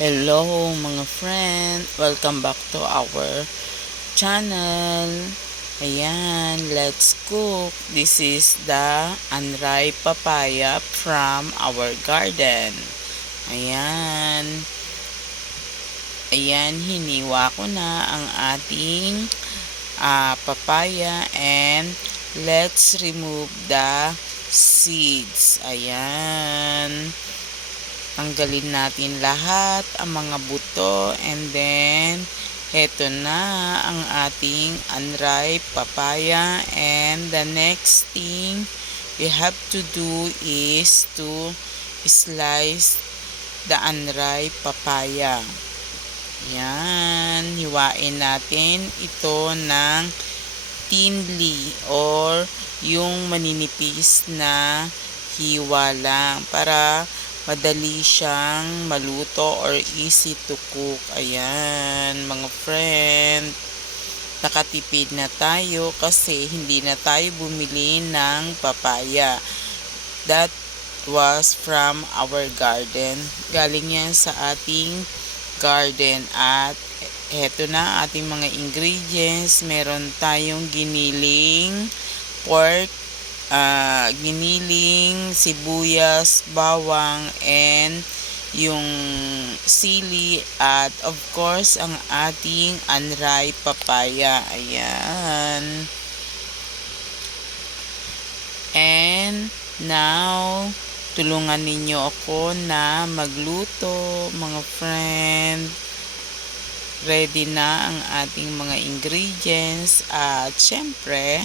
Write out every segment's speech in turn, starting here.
Hello mga friend, welcome back to our channel. Ayan, let's cook. This is the unripe papaya from our garden. Ayan. Ayan, hiniwa ko na ang ating papaya and let's remove the seeds. Ayan. Tanggalin natin lahat ang mga buto and then heto na ang ating unripe papaya, and the next thing we have to do is to slice the unripe papaya. Yan, hiwain natin ito ng thinly or yung maninipis na hiwa lang para madali siyang maluto or easy to cook. Ayan mga friend, nakatipid na tayo kasi hindi na tayo bumili ng papaya. That was from our garden. Galing yan sa ating garden. At heto na ating mga ingredients. Meron tayong giniling pork, giniling, sibuyas, bawang, and yung sili, at of course ang ating unripe papaya. Ayan. And now, tulungan ninyo ako na magluto mga friend. Ready na ang ating mga ingredients at syempre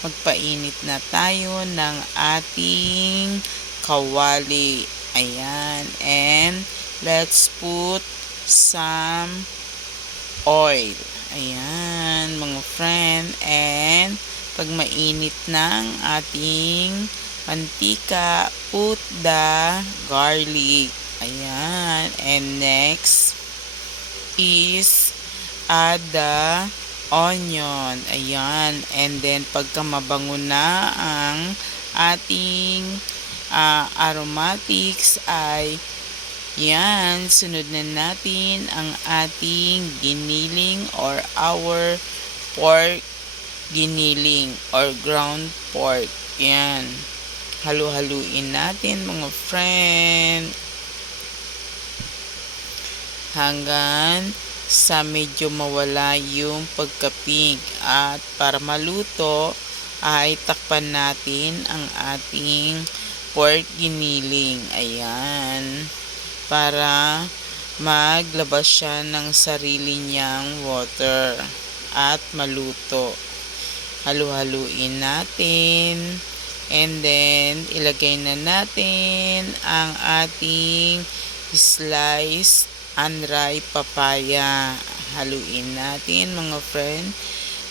magpainit na tayo ng ating kawali. Ayan. And let's put some oil. Ayan mga friend. And pag mainit ng ating mantika, put the garlic. Ayan. And next is add the onion. Ayan. And then pagka mabango na ang ating aromatics ay yan, sunod na natin ang ating giniling or our pork giniling or ground pork. Yan. Halu-haluin natin mga friend hanggang sa medyo mawala yung pagka-pink. At para maluto ay takpan natin ang ating pork giniling. Ayan. Para maglabas siya ng sarili niyang water at maluto. Halu-haluin natin. And then ilagay na natin ang ating sliced unripe papaya. Haluin natin mga friend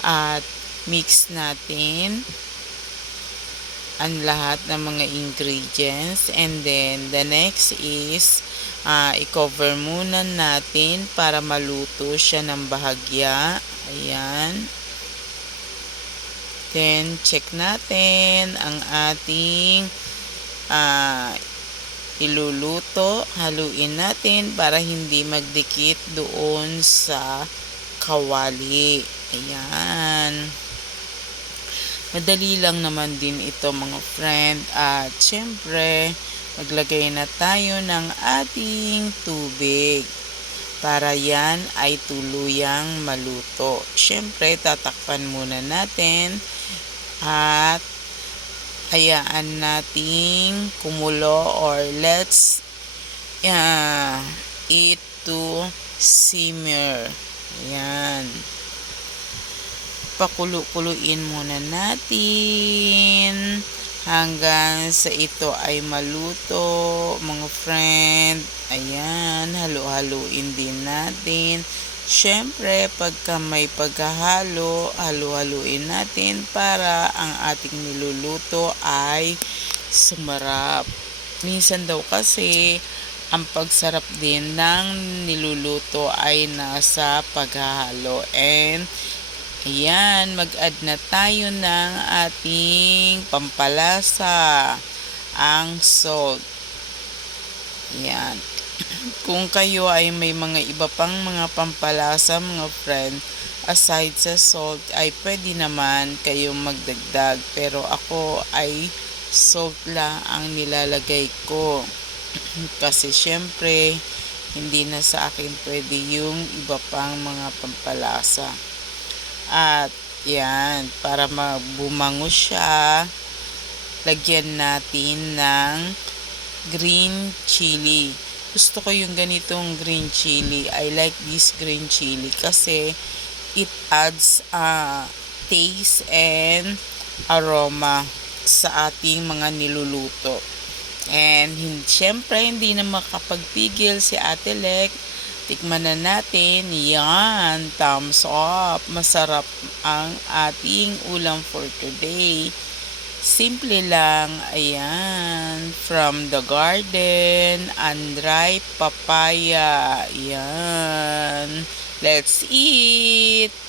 at mix natin ang lahat ng mga ingredients. And then the next is i-cover muna natin para maluto siya ng bahagya. Ayan. Then check natin ang ating iluluto. Haluin natin para hindi magdikit doon sa kawali. Ayan. Madali lang naman din ito mga friend. At syempre, maglagay na tayo ng ating tubig para yan ay tuluyang maluto. Syempre, tatakpan muna natin at hayaan nating kumulo or let's it to simmer. Ayan. Pakulo-kuluin muna natin hanggang sa ito ay maluto mga friend. Ayan. Halu-haluin din natin. Syempre, pagka may paghahalo, halu-haluin natin para ang ating niluluto ay sumarap. Minsan daw kasi, ang pagsarap din ng niluluto ay nasa paghahalo. And, ayan, mag-add na tayo ng ating pampalasa, ang salt. Ayan. Kung kayo ay may mga iba pang mga pampalasa mga friend, aside sa salt ay pwede naman kayong magdagdag. Pero ako ay salt lang ang nilalagay ko. Kasi syempre, hindi na sa akin pwede yung iba pang mga pampalasa. At yan, para bumango siya, lagyan natin ng green chili. Gusto ko yung ganitong green chili. I like this green chili kasi it adds taste and aroma sa ating mga niluluto. And syempre, hindi na makapagpigil si Ate Lek. Tikman na natin. Yan, thumbs up. Masarap ang ating ulam for today. Simple lang, ayan, from the garden, unripe papaya, ayan. Let's eat!